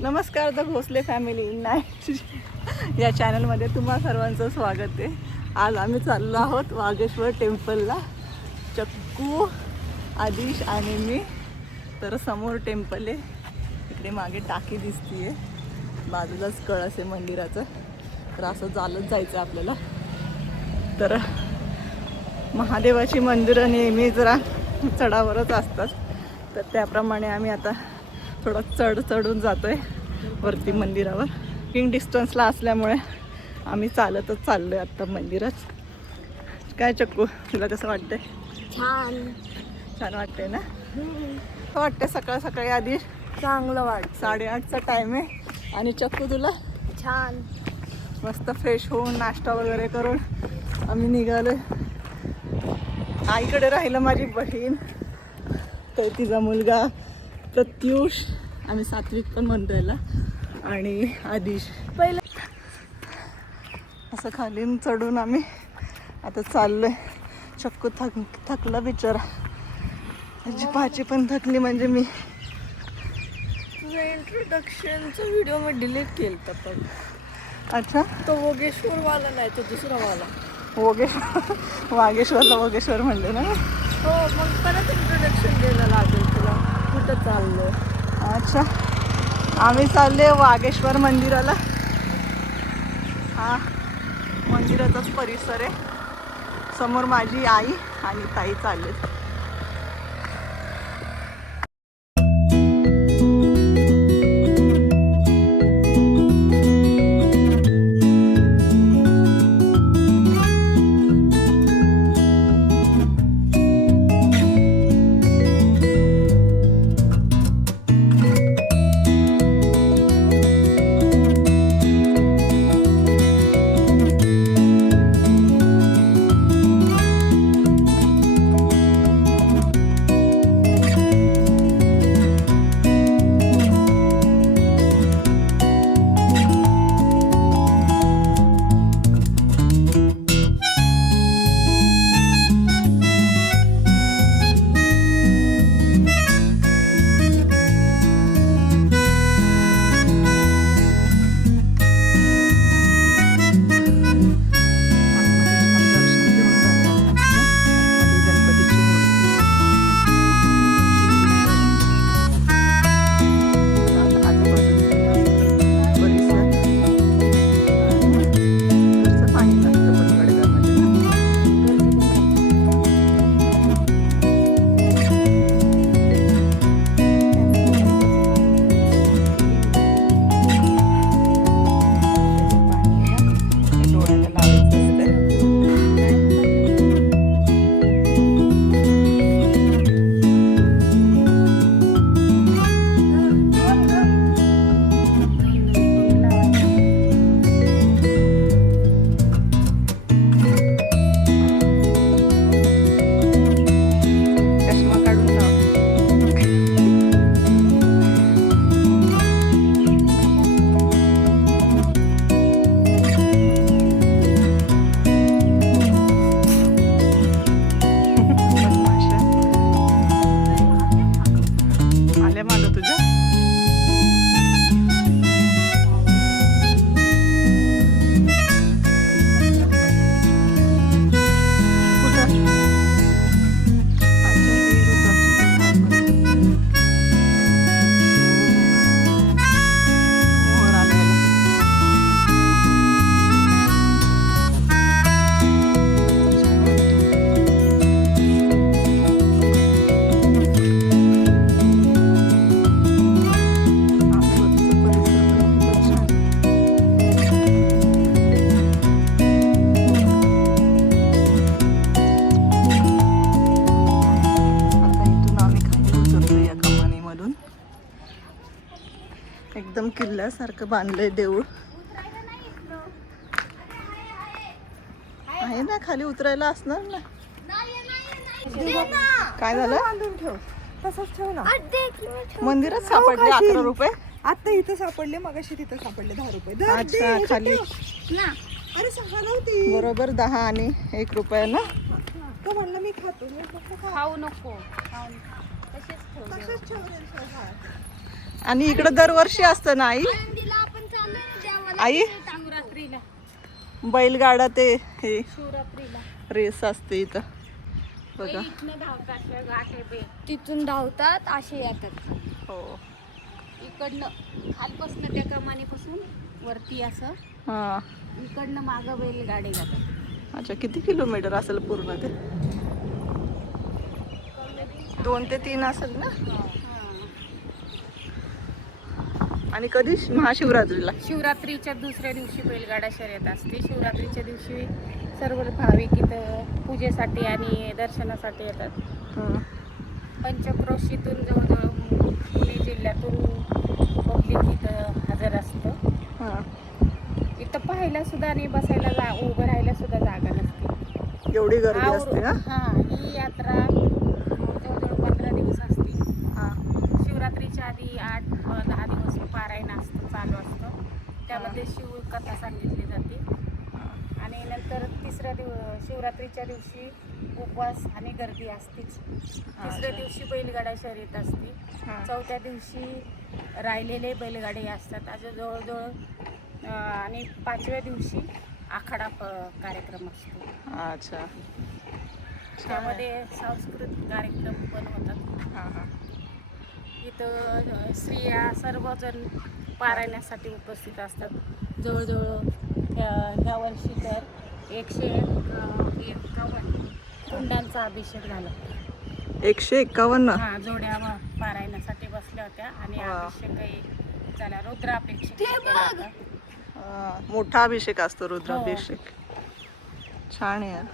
नमस्कार the Bhosale family night या चॅनलमध्ये तुम्हा सर्वांचं स्वागत आहे. आज आम्ही चाललो आहोत वागेश्वर टेम्पलला. चक्कू, आदिश आणि मी. तर समोर टेम्पल आहे, इकडे मागे टाकी दिसतीये, बाजूलाच कळस आहे मंदिराचं. तर असं चालत जायचं आपल्याला. तर महादेवाची मंदिरं नेहमी जरा चढावरच असतात, तर त्याप्रमाणे आम्ही आता थोडं चढून जातोय वरती मंदिरावर. किंग डिस्टन्सला असल्यामुळे आम्ही चालतच चाललोय आता मंदिरात. काय चक्कू, तुला कसं वाटतंय? छान वाटतंय ना? वाटतंय सकाळ सकाळी आधी चांगलं वाटतं. 8:30चा टाइम आहे. आणि चक्कू तुला? छान. मस्त फ्रेश होऊन नाश्ता वगैरे करून आम्ही निघालोय. आईकडे राहिलं माझी बहीण, तर तिचा मुलगा प्रत्युष, आम्ही सात्विक पण म्हणतो याला, आणि आदिश. पहिलं असं खाली चढून आम्ही आता चाललोय. चक्कू थकला बिचारा, त्याची भाची पण थकली. म्हणजे मी तुझं इंट्रोडक्शनचा व्हिडिओ मी डिलीट केलं पण. अच्छा, तो वोगेश्वर वाला नाही, तो दुसरा वाला. वागेश्वरला वोगेश्वर म्हणले ना. हो, मग परत इंट्रोडक्शन द्यायला लागेल तुला. कुठं चाललोय? अच्छा, आम्ही चालले वागेश्वर मंदिराला. हा मंदिराचाच परिसर आहे. समोर माझी आई आणि ताई चालले. एकदम किल्ल्यासारखं बांधलंय देऊळ. आहे ना, खाली उतरायला असणार ना. काय झालं? बांधून ठेव, तसंच ठेव ना. मंदिरात सापडले 11 रुपये. आता इथं सापडले, मगाशी तिथं सापडले 10 रुपये. अच्छा, खाली अरे सांगा नव्हती. बरोबर 10 आणि 1 रुपया ना. तो म्हणलं मी खातो, मी फक्त खाऊ नको, तसेच ठेव. आणि इकडं दरवर्षी असतं ना आई? आळंदीला आपण चाललोय ना देवाला आई शिवरात्रीला. बैलगाडा ते हे शिवरात्रीला रेस असते इथं बघा. तिथून धावतात असे येतात हो इकडनं खालपासून त्या कमानीपासून वरती असं हा. इकडनं मागं बैलगाडी जातात. अच्छा किती किलोमीटर असेल पूर्ण ते? 2 ते 3 असेल ना. आणि कधी महाशिवरात्रीला? शिवरात्रीच्या दुसऱ्या दिवशी बैलगाडा शर्यत असते. शिवरात्रीच्या दिवशी सर्व भाविक इथं पूजेसाठी आणि दर्शनासाठी येतात. हं. पंचक्रोशीतून जवळजवळ पुणे जिल्ह्यातून पब्लिक इथं हजर असतं. हा. इथं पाहायला सुद्धा आणि बसायला उभं राहायला सुद्धा जागा नसते. एवढी गर्दी असते ना. ही यात्रा जवळजवळ 15 दिवस असते. हा. शिवरात्रीच्या आधी 8-10 दिवस पारायण असतं, चालू असतं. त्यामध्ये शिवकथा सांगितली जाते आणि नंतर शिवरात्रीच्या दिवशी उपवास आणि गर्दी असतेच. तिसऱ्या दिवशी बैलगाडा शर्यत असते. चौथ्या दिवशी राहिलेले बैलगाडे असतात अजून जवळजवळ आणि 5व्या दिवशी आखाडा कार्यक्रम असतो. अच्छा. त्यामध्ये सांस्कृतिक कार्यक्रम पण होतात. हा हा. इथं स्त्रिया सर्वजण पारायणासाठी उपस्थित असतात. जवळजवळ ह्या वर्षी तर 151 कुंडांचा अभिषेक झाला. 151. हा, जोड्या पारायणासाठी बसल्या होत्या आणि वा. अभिषेकही झाला. रुद्राभिषेक केला होता. मोठा अभिषेक असतो रुद्राभिषेक. छान आहे यार.